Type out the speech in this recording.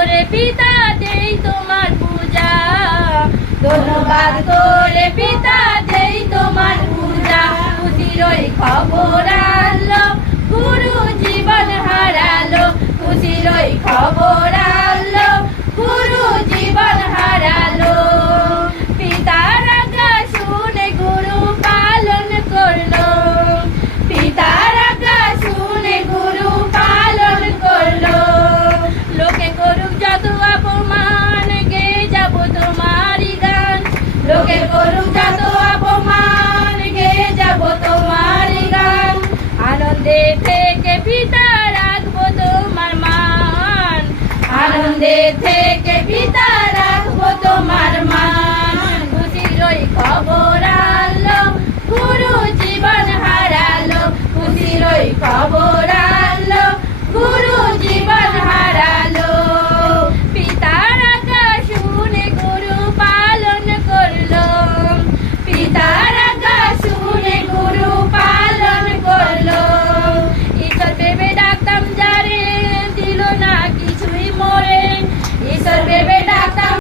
করে পিতা দেই তোমার পূজা, ধন্যবাদ করে পিতা দেই তোমার পূজা। খুশির ওই খবর আনলো গুরু জীবন হারালো, খুশির ওই খবর আনলো গুরু জীবন হারালো। পিতার আজ্ঞা শুনে গুরু পালন করলো, পিতার আজ্ঞা শুনে গুরু পালন করলো। লোকে করুক যত অপমান গে যাব তোমারই গান, লোকে করুক যত অপমান গে যাব তোমারই গান। আনন্দে থেকে পিতা রাখবো তোমার মান, আনন্দে থেকে পিতা